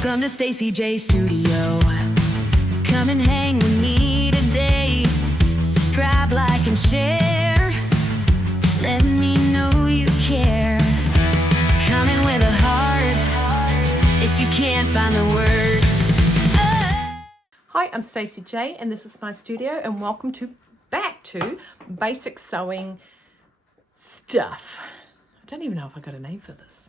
Welcome to Stacey J Studio. Come and hang with me today. Subscribe, like, and share. Let me know you care. Coming with a heart if you can't find the words. Hi, I'm Stacey J and this is my studio, and welcome back to basic sewing stuff. I don't even know if I got a name for this.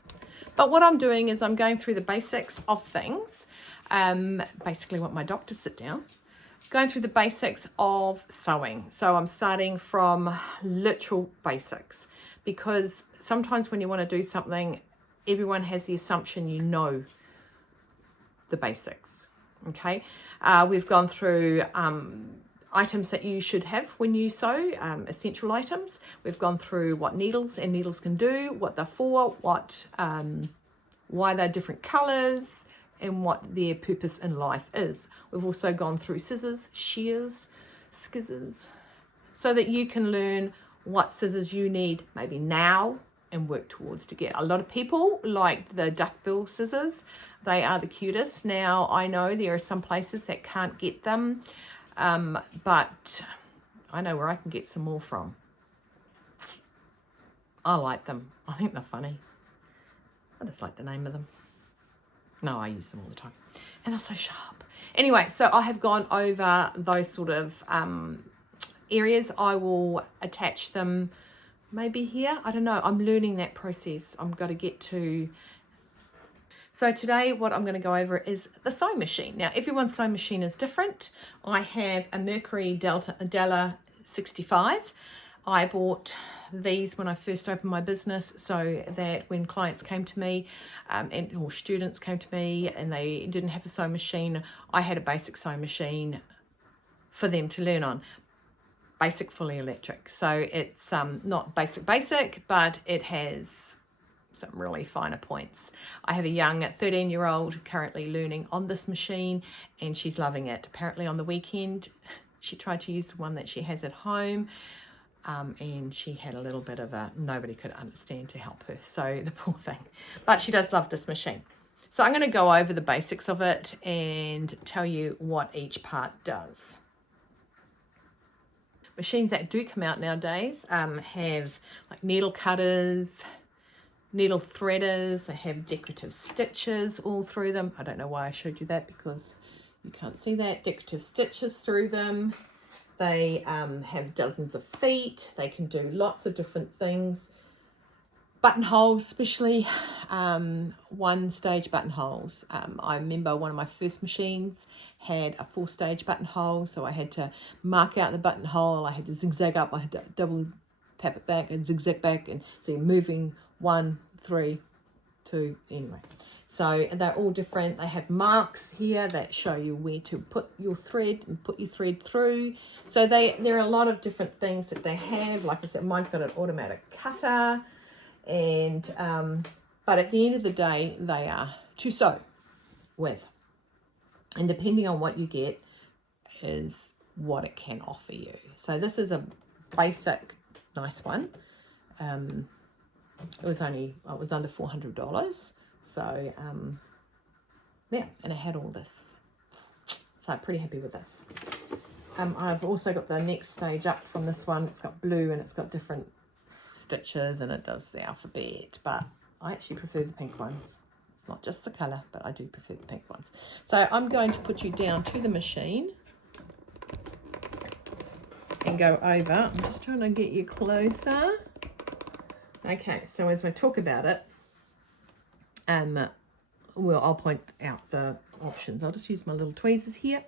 But what I'm doing is I'm going through the basics of things. Basically what my doctors sit down. Going through the basics of sewing. So I'm starting from literal basics, because sometimes when you want to do something, everyone has the assumption you know the basics. Okay, we've gone through items that you should have when you sew, essential items. We've gone through what needles and needles can do, what they're for, why they're different colors, and what their purpose in life is. We've also gone through scissors, shears, skizzers, so that you can learn what scissors you need maybe now and work towards to get. A lot of people like the duckbill scissors. They are the cutest. Now, I know there are some places that can't get them, but I know where I can get some more from. I like them. I think they're funny. I just like the name of them. No, I use them all the time. And they're so sharp. Anyway, so I have gone over those sort of areas. I will attach them maybe here. I don't know. I'm learning that process. I'm going to get to... So today what I'm going to go over is the sewing machine. Now, everyone's sewing machine is different. I have a Mercury Della 65. I bought these when I first opened my business, so that when clients came to me or students came to me and they didn't have a sewing machine, I had a basic sewing machine for them to learn on. Basic, fully electric. So it's not basic, but it has some really finer points. I have a young 13-year-old currently learning on this machine, and she's loving it. Apparently on the weekend she tried to use the one that she has at home, and she had a little bit of nobody could understand to help her, so the poor thing. But she does love this machine. So I'm going to go over the basics of it and tell you what each part does. Machines that do come out nowadays have like needle cutters, needle threaders. They have decorative stitches all through them. I don't know why I showed you that, because you can't see that. Decorative stitches through them. They have dozens of feet. They can do lots of different things. Buttonholes, especially one-stage buttonholes. I remember one of my first machines had a 4-stage buttonhole, so I had to mark out the buttonhole. I had to zigzag up. I had to double tap it back and zigzag back, and so you're moving 1, 3, 2, anyway. So they're all different. They have marks here that show you where to put your thread and put your thread through. So there are a lot of different things that they have. Like I said, mine's got an automatic cutter, and but at the end of the day, they are to sew with. And depending on what you get is what it can offer you. So this is a basic, nice one. It was under $400. So yeah, and I had all this, so I'm pretty happy with this. I've also got the next stage up from this one. It's got blue and it's got different stitches, and it does the alphabet, but I actually prefer the pink ones. It's not just the color, but I do prefer the pink ones. So I'm going to put you down to the machine and go over. I'm just trying to get you closer. Okay, so as we talk about it, well, I'll point out the options. I'll just use my little tweezers here.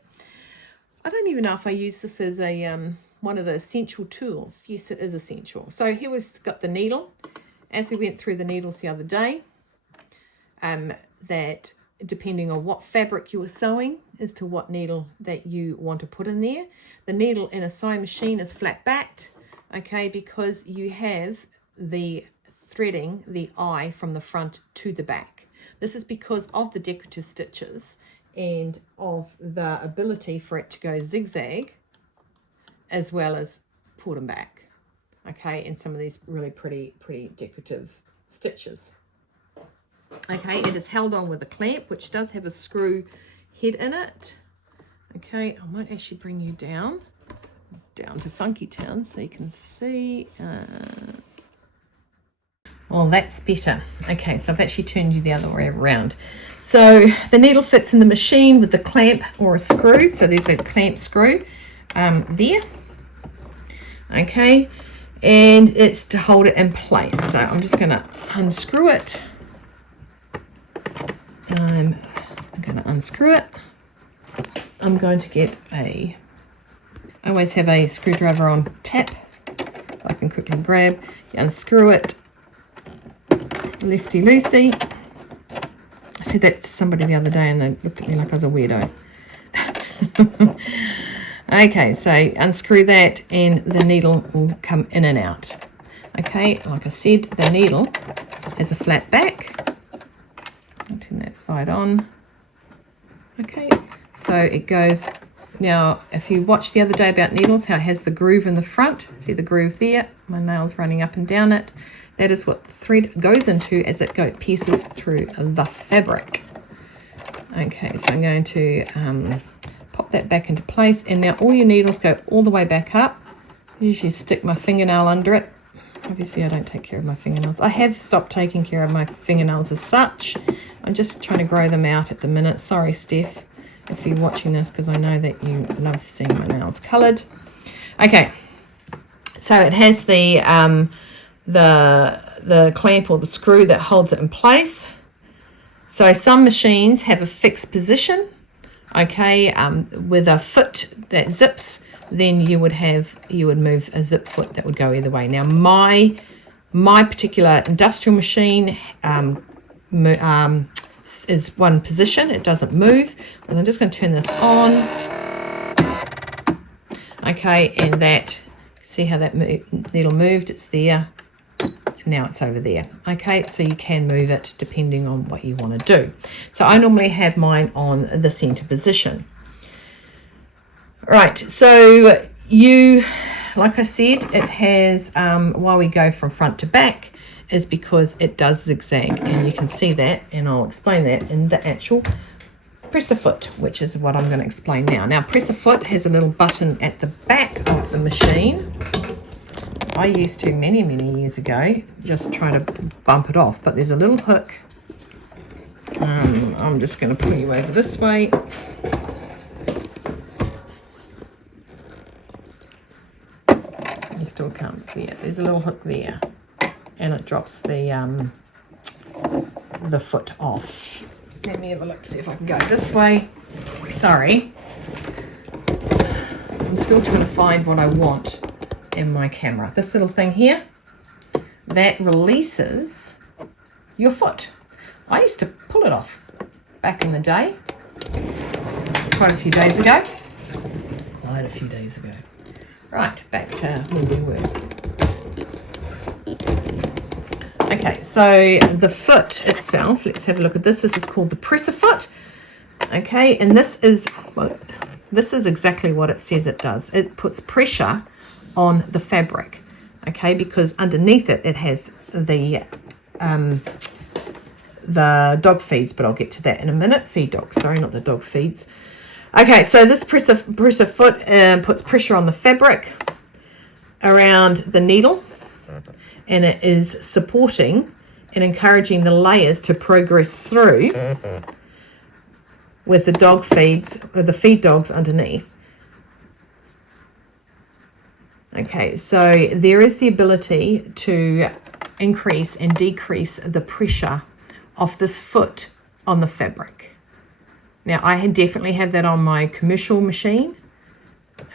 I don't even know if I use this as a one of the essential tools. Yes, it is essential. So here we've got the needle. As we went through the needles the other day, that depending on what fabric you were sewing as to what needle that you want to put in there. The needle in a sewing machine is flat backed, okay, because you have the threading the eye from the front to the back. This is because of the decorative stitches and of the ability for it to go zigzag as well as forward and back, okay, and some of these really pretty decorative stitches. Okay, it is held on with a clamp, which does have a screw head in it. Okay, I might actually bring you down to Funky Town so you can see. Well, that's better. Okay, so I've actually turned you the other way around. So the needle fits in the machine with the clamp or a screw. So there's a clamp screw there. Okay, and it's to hold it in place. So I'm just going to unscrew it. I'm going to unscrew it. I'm going to get I always have a screwdriver on tap. I can quickly grab, you unscrew it, lefty loosey. I said that to somebody the other day and they looked at me like I was a weirdo. Okay, so unscrew that and the needle will come in and out. Okay, like I said, the needle has a flat back. I'll turn that side on. Okay, so it goes. Now, if you watched the other day about needles, how it has the groove in the front, see the groove there, my nail's running up and down it. That is what the thread goes into as it pierces through the fabric. Okay, so I'm going to pop that back into place, and now all your needles go all the way back up. I usually stick my fingernail under it. Obviously, I don't take care of my fingernails. I have stopped taking care of my fingernails as such. I'm just trying to grow them out at the minute. Sorry, Steph, if you're watching this, because I know that you love seeing my nails coloured. Okay, so it has the clamp or the screw that holds it in place. So some machines have a fixed position, okay, with a foot that zips. Then you would move a zip foot that would go either way. Now my particular industrial machine is one position, it doesn't move. And I'm just going to turn this on. Okay, and that, see how that needle moved? It's there. Now it's over there. Okay, so you can move it depending on what you want to do. So I normally have mine on the center position. Right, so like I said, it has, why we go from front to back is because it does zigzag, and you can see that, and I'll explain that in the actual presser foot, which is what I'm going to explain now. Now, presser foot has a little button at the back of the machine. I used to many years ago just try to bump it off, but there's a little hook. I'm just going to pull you over this way. You still can't see it. There's a little hook there, and it drops the foot off. Let me have a look to see if I can go this way. Sorry, I'm still trying to find what I want in my camera. This little thing here that releases your foot. I used to pull it off back in the day, quite a few days ago. Right, back to where we were. Okay, so the foot itself, let's have a look at this. This is called the presser foot. Okay, and this is exactly what it says it does. It puts pressure on the fabric, okay, because underneath it has the dog feeds, but I'll get to that in a minute. Feed dogs, sorry, not the dog feeds. Okay, so this presser foot puts pressure on the fabric around the needle, and it is supporting and encouraging the layers to progress through with the dog feeds, or the feed dogs underneath. Okay, so there is the ability to increase and decrease the pressure of this foot on the fabric. Now, I definitely have that on my commercial machine,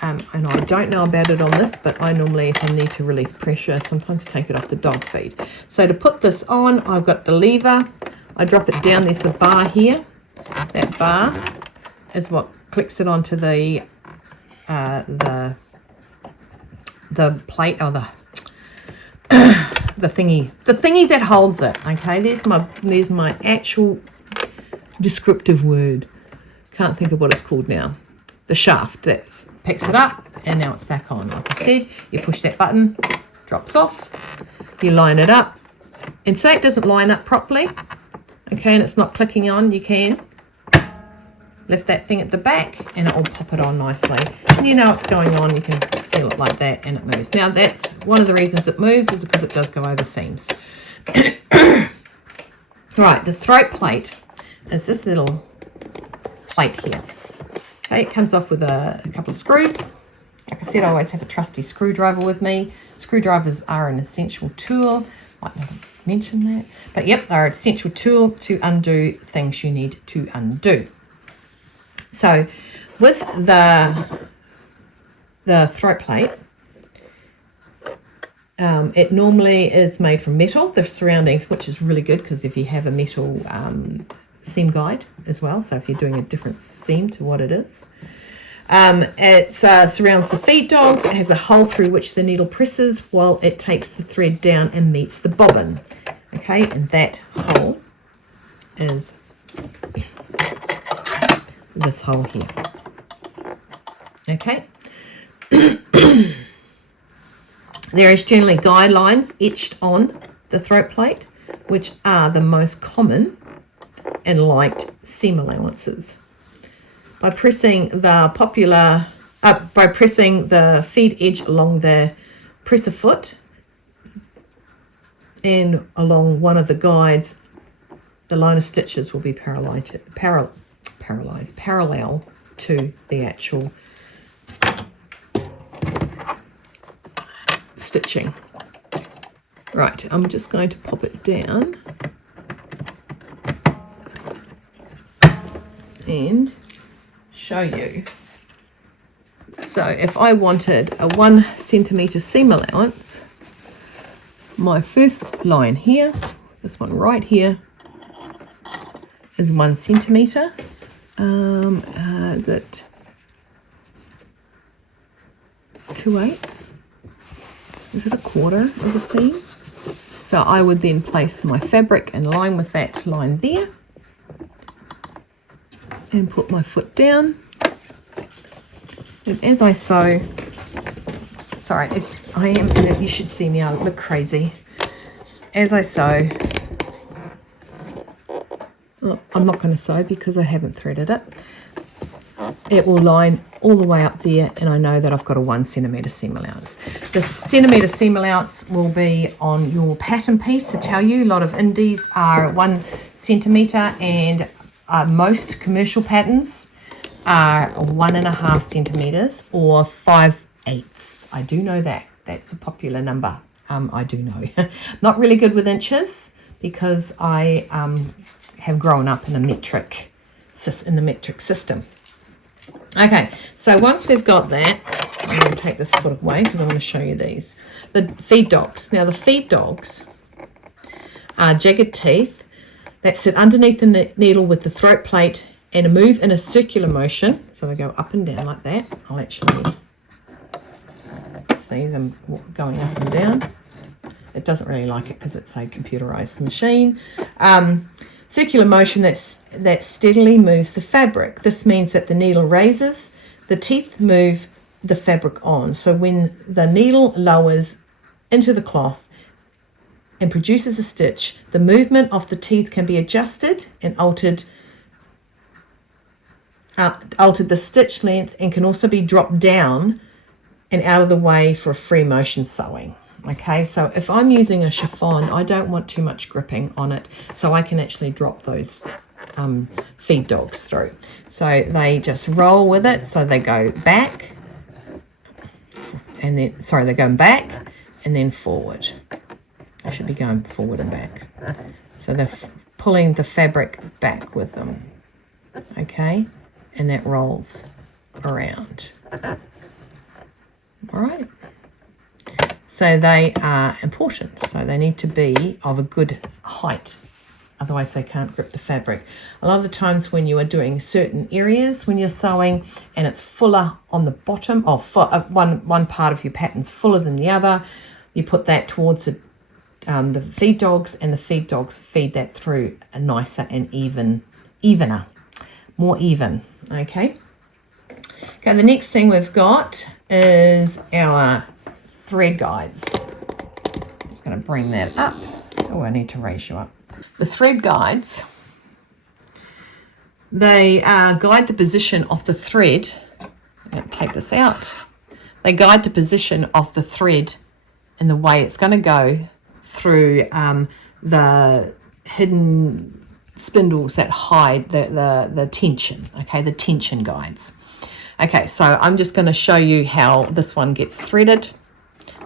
and I don't know about it on this, but I normally, if I need to release pressure, sometimes take it off the dog feed. So to put this on, I've got the lever. I drop it down. There's the bar here. That bar is what clicks it onto the plate, or the thingy that holds it. Okay, there's my actual descriptive word. Can't think of what it's called now. The shaft that picks it up, and now it's back on. Like I said, you push that button, drops off, you line it up, and say it doesn't line up properly, okay, and it's not clicking on, you can lift that thing at the back and it will pop it on nicely. And you know what's going on, you can feel it like that and it moves. Now that's one of the reasons it moves is because it does go over seams. Right, the throat plate is this little plate here. Okay, it comes off with a couple of screws. Like I said, I always have a trusty screwdriver with me. Screwdrivers are an essential tool. Might not mention that. But yep, they're an essential tool to undo things you need to undo. So with the throat plate, it normally is made from metal, the surroundings, which is really good because if you have a metal seam guide as well, so if you're doing a different seam to what it is. It surrounds the feed dogs. It has a hole through which the needle presses while it takes the thread down and meets the bobbin. Okay, and that hole is this hole here. Okay. There is generally guidelines etched on the throat plate, which are the most common and liked seam allowances. By pressing the feed edge along the presser foot and along one of the guides, the line of stitches will be parallel to the actual stitching. Right, I'm just going to pop it down and show you. So if I wanted a 1 centimetre seam allowance, my first line here, this one right here, is 1 centimetre. Is it 2/8? Is it a quarter of a seam? So I would then place my fabric in line with that line there and put my foot down. And as I sew, sorry, you should see me, I look crazy. As I sew, well, I'm not going to sew because I haven't threaded it. It will line all the way up there and I know that I've got a 1 centimetre seam allowance. The centimetre seam allowance will be on your pattern piece to tell you. A lot of indies are 1 centimetre and most commercial patterns are 1.5 centimetres or 5/8. I do know that. That's a popular number. I do know. Not really good with inches because I have grown up in the metric system. Okay, so once we've got that, I'm going to take this foot away because I want to show you these. The feed dogs. Now the feed dogs are jagged teeth that sit underneath the needle with the throat plate and move in a circular motion. So they go up and down like that. I'll actually see them going up and down. It doesn't really like it because it's a computerized machine. Circular motion that steadily moves the fabric. This means that the needle raises, the teeth move the fabric on. So when the needle lowers into the cloth and produces a stitch, the movement of the teeth can be adjusted and altered the stitch length and can also be dropped down and out of the way for a free motion sewing. Okay, so if I'm using a chiffon, I don't want too much gripping on it, so I can actually drop those feed dogs through. So they just roll with it, so they go back, and then, sorry, they're going back and then forward. I should be going forward and back. So they're pulling the fabric back with them, okay, and that rolls around. All right. So they are important. So they need to be of a good height. Otherwise they can't grip the fabric. A lot of the times when you are doing certain areas, when you're sewing and it's fuller on the bottom, or one part of your pattern's fuller than the other, you put that towards the feed dogs, and the feed dogs feed that through a nicer and evener, more even. Okay. Okay, the next thing we've got is our thread guides. I'm just going to bring that up. Oh, I need to raise you up. The thread guides they guide the position of the thread. I'm going to take this out. They guide the position of the thread and the way it's going to go through the hidden spindles that hide the tension, okay, the tension guides. Okay, so I'm just going to show you how this one gets threaded.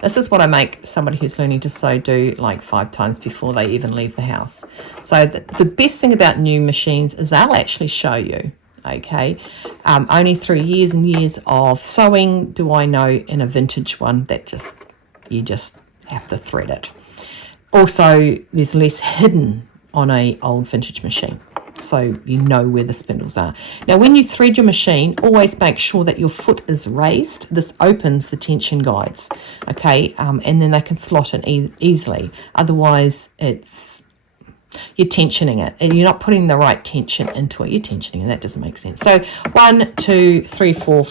This is what I make somebody who's learning to sew do like 5 times before they even leave the house. So the best thing about new machines is they'll actually show you, okay. Only through years and years of sewing do I know in a vintage one that you just have to thread it. Also, there's less hidden on a old vintage machine, so you know where the spindles are. Now, when you thread your machine, always make sure that your foot is raised. This opens the tension guides, okay, and then they can slot in easily. Otherwise, you're tensioning it, and you're not putting the right tension into it. You're tensioning it. That doesn't make sense. So 1, 2, 3, 4,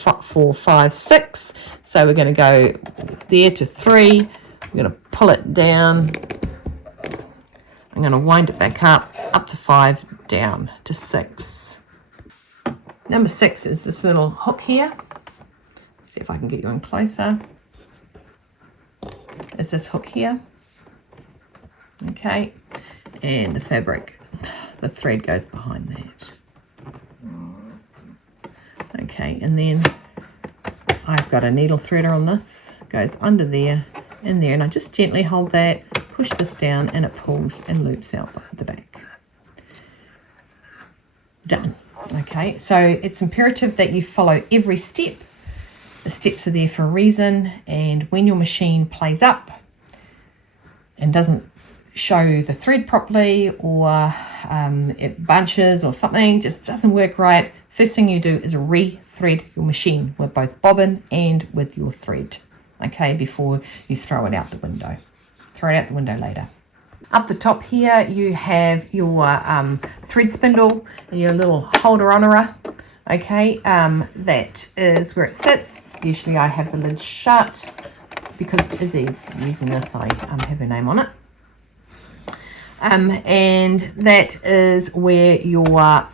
5, 6. So we're going to go there to 3. We're going to pull it down. I'm going to wind it back up to 5, down to 6. Number 6 is this little hook here. See if I can get you in closer. Is this hook here. Okay, and the fabric, the thread goes behind that. Okay, and then I've got a needle threader on this, goes under there, in there, and I just gently hold that, push this down, and it pulls and loops out the back. Done. Okay, so it's imperative that you follow every step. The steps are there for a reason, and when your machine plays up and doesn't show the thread properly, or it bunches or something just doesn't work right, first thing you do is re-thread your machine with both bobbin and with your thread, okay, before you throw it out the window. Throw it out the window later. Up the top here you have your thread spindle, your little holder-honorer, okay, that is where it sits. Usually I have the lid shut because Izzy's using this, I have her name on it. And that is where your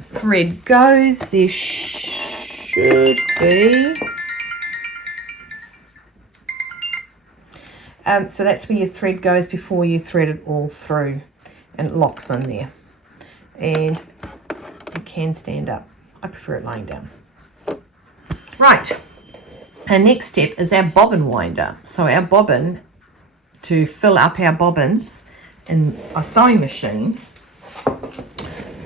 thread goes. There should be. So that's where your thread goes before you thread it all through, and it locks in there. And you can stand up. I prefer it lying down. Right. Our next step is our bobbin winder. So our bobbin, to fill up our bobbins in a sewing machine,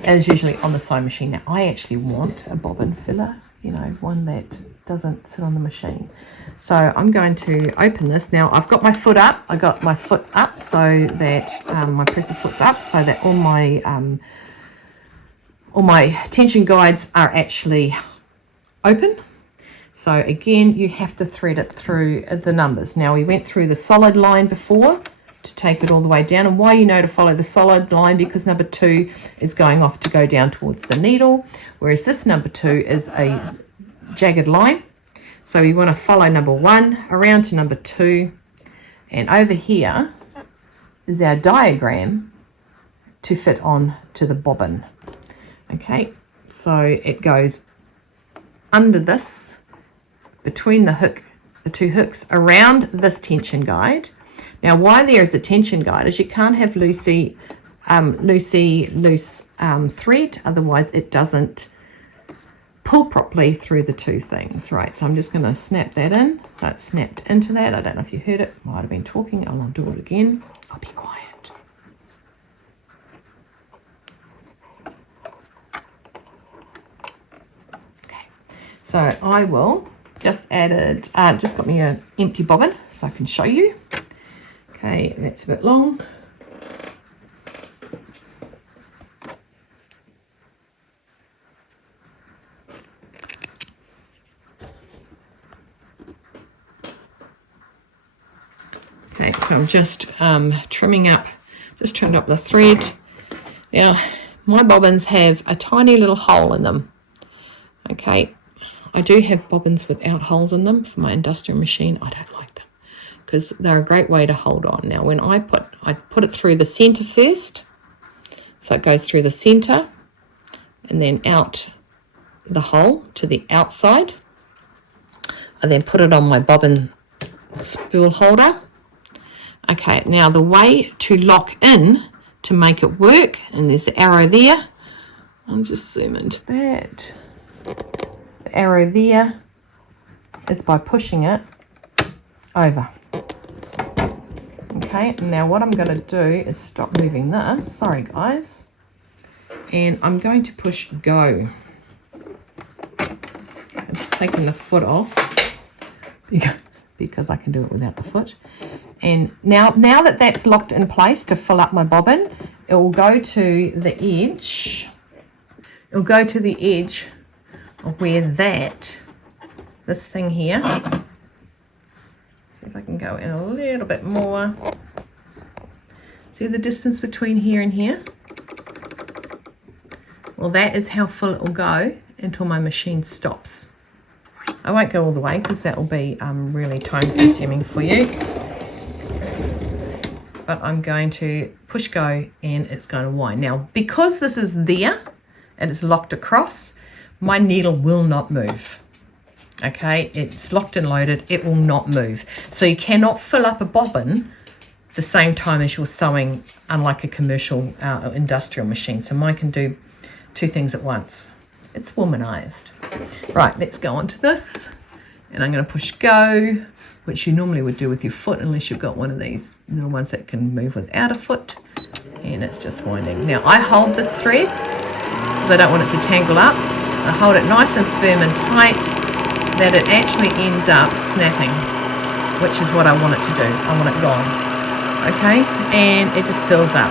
is usually on the sewing machine. Now, I actually want a bobbin filler, you know, one that doesn't sit on the machine. So I'm going to open this. Now, I've got my foot up. I got my foot up so that my presser foot's up, so that all my tension guides are actually open. So again, you have to thread it through the numbers. Now, we went through the solid line before to take it all the way down. And why you know to follow the solid line, because number 2 is going off to go down towards the needle, whereas this number 2 is a jagged line. So we want to follow number 1 around to number 2. And over here is our diagram to fit on to the bobbin. Okay, so it goes under this, between the 2 hooks, around this tension guide. Now, why there is a tension guide is you can't have loose thread, otherwise it doesn't pull properly through the 2 things. Right, so I'm just going to snap that in. So it's snapped into that. I don't know if you heard it. Might have been talking. I'll do it again. I'll be quiet. Okay, so I will just just got me an empty bobbin so I can show you. Okay, that's a bit long. Okay, so I'm just trimmed up the thread. Now, my bobbins have a tiny little hole in them. Okay, I do have bobbins without holes in them for my industrial machine. I don't like them because they're a great way to hold on. Now, when I put it through the center first, so it goes through the center, and then out the hole to the outside. I then put it on my bobbin spool holder. Okay, now the way to lock in to make it work, and there's the arrow there. I'll just zoom into that. The arrow there is by pushing it over. Okay, now what I'm going to do is stop moving this. Sorry, guys. And I'm going to push go. I'm just taking the foot off because I can do it without the foot. And now that that's locked in place to fill up my bobbin, it will go to the edge. It'll go to the edge of where this thing here. See if I can go in a little bit more. See the distance between here and here? Well, that is how full it will go until my machine stops. I won't go all the way because that will be really time consuming for you. But I'm going to push go and it's going to wind. Now, because this is there and it's locked across, my needle will not move. Okay, it's locked and loaded, it will not move. So you cannot fill up a bobbin the same time as you're sewing, unlike a commercial industrial machine. So mine can do two things at once. It's womanized. Right, let's go on to this. And I'm going to push go, which you normally would do with your foot unless you've got one of these little ones that can move without a foot. And it's just winding. Now I hold this thread because I don't want it to tangle up. I hold it nice and firm and tight that it actually ends up snapping, which is what I want it to do. I want it gone. Okay, and it just fills up.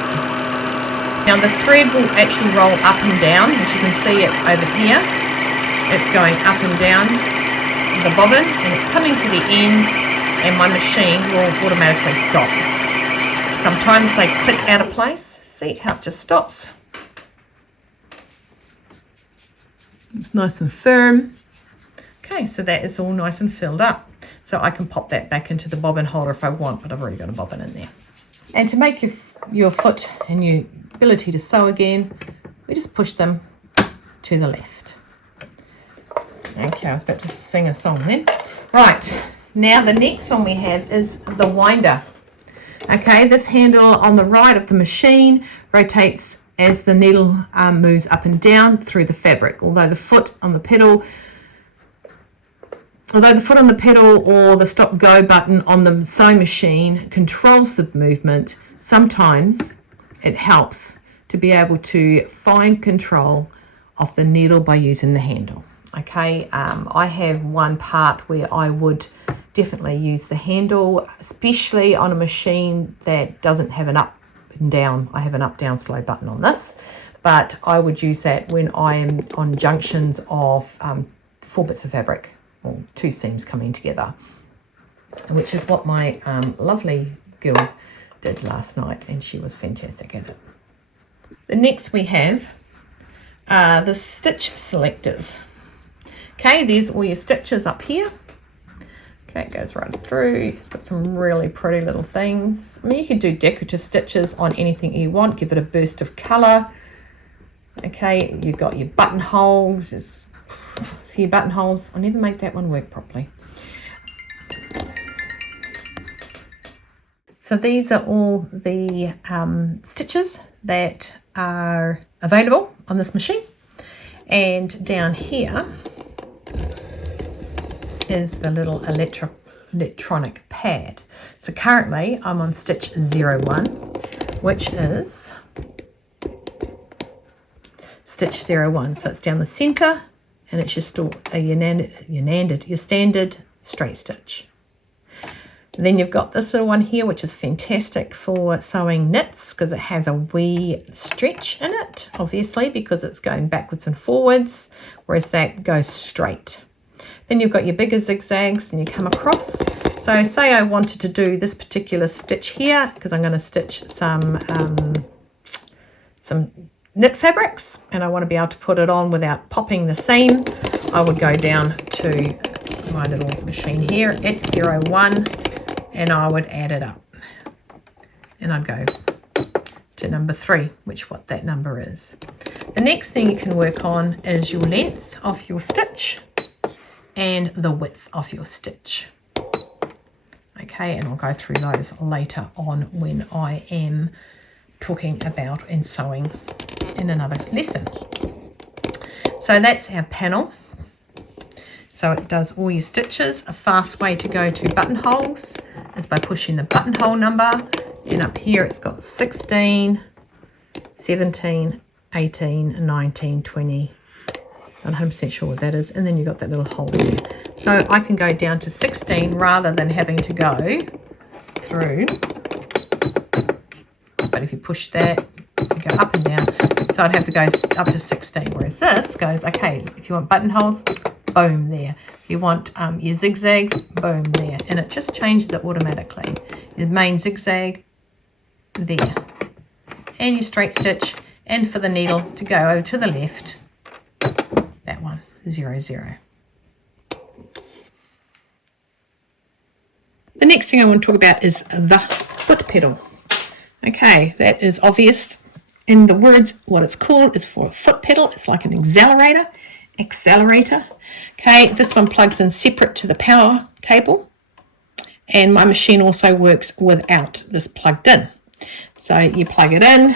Now the thread will actually roll up and down, as you can see it over here. It's going up and down the bobbin and it's coming to the end, and my machine will automatically stop. Sometimes they click out of place. See how it just stops. It's nice and firm. Okay, so that is all nice and filled up. So I can pop that back into the bobbin holder if I want, but I've already got a bobbin in there. And to make your foot and your ability to sew again, we just push them to the left. Okay, I was about to sing a song then. Right, now the next one we have is the winder. Okay, this handle on the right of the machine rotates as the needle moves up and down through the fabric, although the foot on the pedal or the stop go button on the sewing machine controls the movement. Sometimes it helps to be able to find control of the needle by using the handle. Okay, I have one part where I would definitely use the handle, especially on a machine that doesn't have an up and down. I have an up down slow button on this, but I would use that when I am on junctions of 4 bits of fabric or 2 seams coming together, which is what my lovely girl did last night, and she was fantastic at it. The next we have are the stitch selectors. Okay, there's all your stitches up here. Okay, it goes right through. It's got some really pretty little things. I mean, you could do decorative stitches on anything you want, give it a burst of colour. Okay, you've got your buttonholes. There's a few buttonholes. I never make that one work properly. So these are all the stitches that are available on this machine. And down here is the little electronic pad. So currently I'm on stitch 01, which is stitch 01. So it's down the center and it's just your standard straight stitch. And then you've got this little one here, which is fantastic for sewing knits because it has a wee stretch in it, obviously, because it's going backwards and forwards, whereas that goes straight. Then you've got your bigger zigzags and you come across. So say I wanted to do this particular stitch here, because I'm going to stitch some knit fabrics and I want to be able to put it on without popping the seam, I would go down to my little machine here at 01 and I would add it up. And I'd go to number 3, which what that number is. The next thing you can work on is your length of your stitch and the width of your stitch. Okay, and I'll go through those later on when I am talking about and sewing in another lesson. So that's our panel. So it does all your stitches. A fast way to go to buttonholes is by pushing the buttonhole number, and up here it's got 16, 17, 18, 19, 20. I'm 100% sure what that is, and then you've got that little hole there. So I can go down to 16 rather than having to go through. But if you push that, you go up and down. So I'd have to go up to 16, whereas this goes, okay, if you want buttonholes, boom, there. If you want your zigzags, boom, there. And it just changes it automatically. Your main zigzag, there. And your straight stitch, and for the needle to go over to the left, that one, 0, 0. The next thing I want to talk about is the foot pedal. Okay, that is obvious. In the words, what it's called is for a foot pedal. It's like an accelerator. Okay, this one plugs in separate to the power cable. And my machine also works without this plugged in. So you plug it in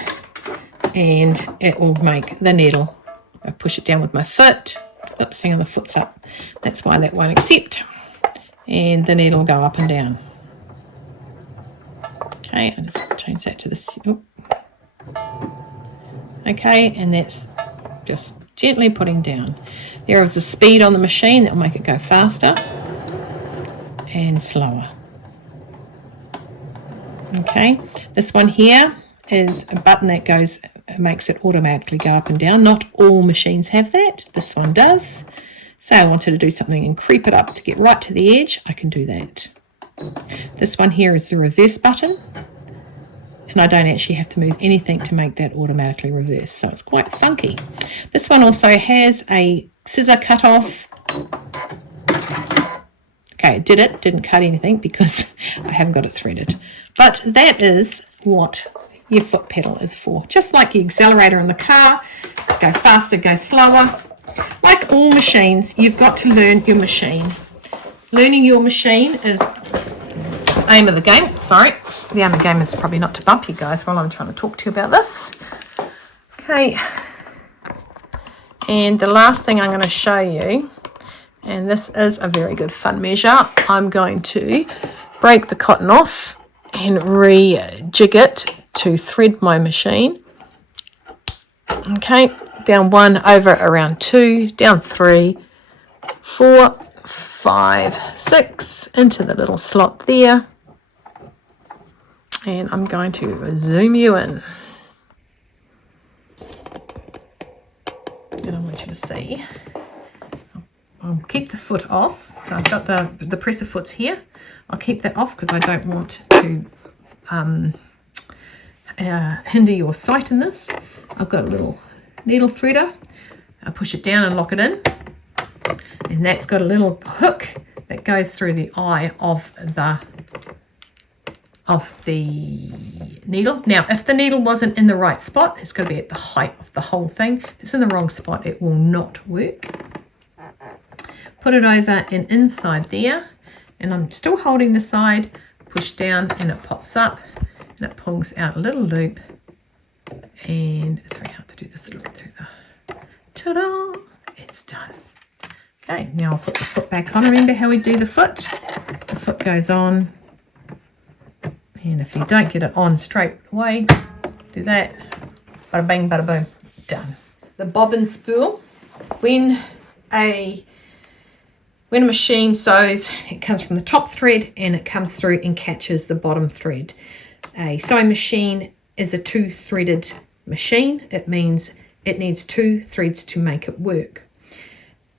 and it will make the needle. I push it down with my foot. Oops, hang on, the foot's up. That's why that won't accept. And the needle will go up and down. Okay, I'll just change that to this. Okay, and that's just gently putting down. There is a speed on the machine that will make it go faster and slower. Okay, this one here is a button that goes, makes it automatically go up and down. Not all machines have that. This one does. Say I wanted to do something and creep it up to get right to the edge, I can do that. This one here is the reverse button, and I don't actually have to move anything to make that automatically reverse, so it's quite funky. This one also has a scissor cut off. Okay, it didn't cut anything because I haven't got it threaded. But that is what your foot pedal is for. Just like the accelerator in the car, go faster, go slower. Like all machines, you've got to learn your machine. Learning your machine is the aim of the game. Sorry, the aim of the game is probably not to bump you guys while I'm trying to talk to you about this. Okay, and the last thing I'm going to show you, and this is a very good fun measure, I'm going to break the cotton off and re-jig it to thread my machine. Okay, down 1, over around 2, down 3, 4, 5, 6, into the little slot there. And I'm going to zoom you in. And I want you to see. I'll keep the foot off. So I've got the presser foots here. I'll keep that off because I don't want to hinder your sight in this. I've got a little needle threader. I push it down and lock it in. And that's got a little hook that goes through the eye of the needle. Now, if the needle wasn't in the right spot, it's going to be at the height of the whole thing. If it's in the wrong spot, it will not work. Put it over and inside there, and I'm still holding the side, push down and it pops up and it pulls out a little loop, and it's very hard to do this loop through the, ta-da, it's done. Okay, now I'll put the foot back on. Remember how we do the foot? The foot goes on, and if you don't get it on straight away, do that, bada bing, bada boom, done. The bobbin spool, when a machine sews, it comes from the top thread and it comes through and catches the bottom thread. A sewing machine is a 2-threaded machine. It means it needs 2 threads to make it work.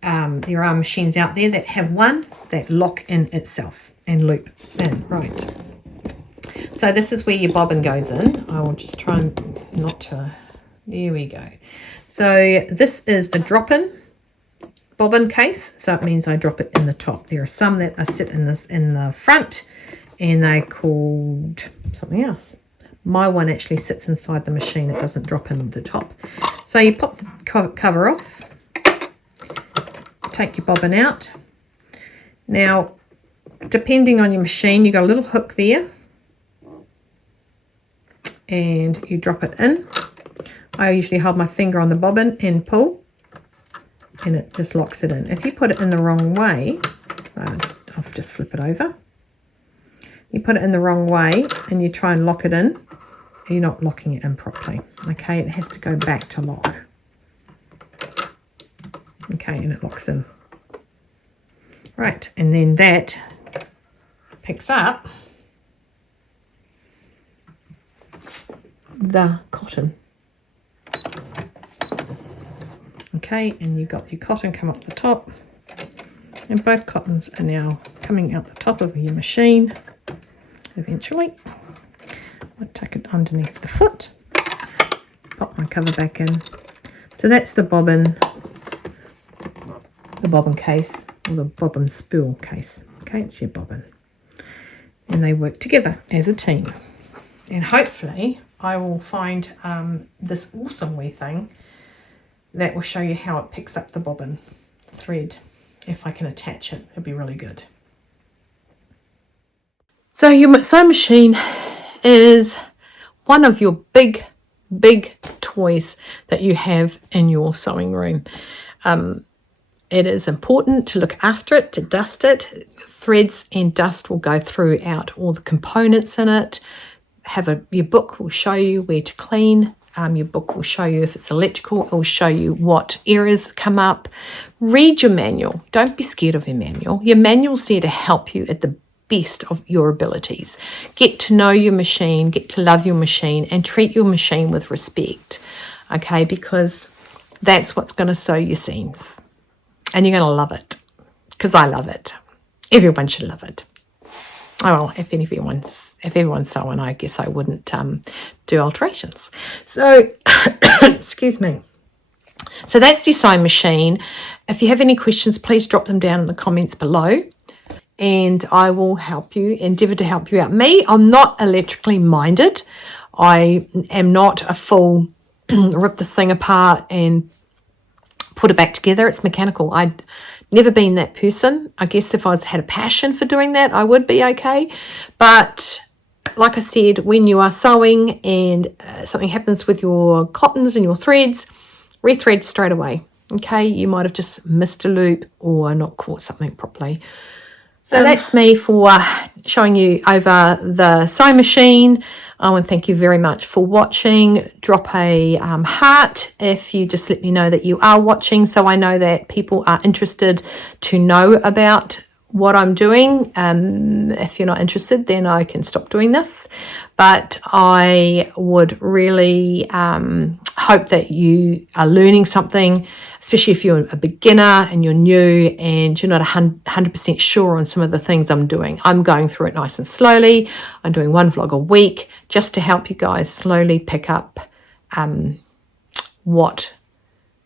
There are machines out there that have one that lock in itself and loop in, right. So this is where your bobbin goes in. I will just try and not to, there we go. So this is a drop-in bobbin case, so it means I drop it in the top. There are some that are sit in the front, and they're called something else. My one actually sits inside the machine. It doesn't drop in the top. So you pop the cover off, take your bobbin out. Now, depending on your machine, you've got a little hook there, and you drop it in. I usually hold my finger on the bobbin and pull, and it just locks it in. If you put it in the wrong way, so I'll just flip it over. You put it in the wrong way and you try and lock it in, you're not locking it in properly. Okay, it has to go back to lock. Okay, and it locks in. Right, and then that picks up the cotton. Okay, and you've got your cotton come up the top, and both cottons are now coming out the top of your machine eventually. I'll take it underneath the foot, pop my cover back in. So that's the bobbin case, or the bobbin spool case. Okay, it's your bobbin. And they work together as a team. And hopefully I will find this awesome wee thing that will show you how it picks up the bobbin thread. If I can attach it, it'd be really good. So your sewing machine is one of your big toys that you have in your sewing room. It is important to look after it, to dust it. Threads and dust will go throughout all the components in it. Your book will show you where to clean. Your book will show you if it's electrical. It will show you what errors come up. Read your manual. Don't be scared of your manual. Your manual's there to help you at the best of your abilities. Get to know your machine, get to love your machine, and treat your machine with respect. Okay, because that's what's going to sew your seams. And you're going to love it. Because I love it. Everyone should love it. Oh, well, if everyone's sewing, I guess I wouldn't do alterations. So, excuse me. So that's your sewing machine. If you have any questions, please drop them down in the comments below, and I will endeavour to help you out. I'm not electrically minded. I am not a full rip this thing apart and put it back together. It's mechanical. I'd never been that person. I guess if I had a passion for doing that, I would be okay. But like I said, when you are sewing and something happens with your cottons and your threads, rethread straight away. Okay, you might have just missed a loop or not caught something properly. So that's me for showing you over the sewing machine. I want to thank you very much for watching. Drop a heart if you just let me know that you are watching, so I know that people are interested to know about what I'm doing. If you're not interested, then I can stop doing this. But I would really hope that you are learning something, especially if you're a beginner and you're new and you're not 100% sure on some of the things I'm doing. I'm going through it nice and slowly. I'm doing one vlog a week just to help you guys slowly pick up what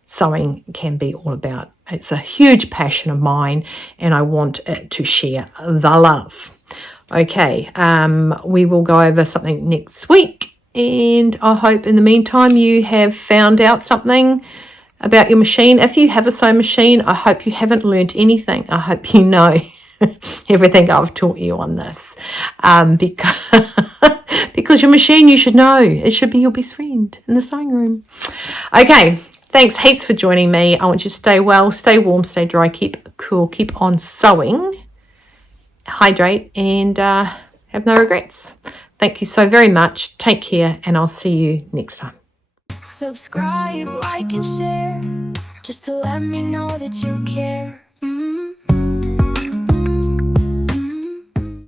sewing can be all about. It's a huge passion of mine, and I want it to share the love. Okay, we will go over something next week, and I hope in the meantime you have found out something about your machine. If you have a sewing machine, I hope you haven't learnt anything. I hope you know everything I've taught you on this, because your machine, you should know, it should be your best friend in the sewing room. Okay, thanks heaps for joining me. I want you to stay well, stay warm, stay dry, keep cool, keep on sewing, hydrate, and have no regrets. Thank you so very much. Take care, and I'll see you next time. Subscribe, like, and share, just to let me know that you care.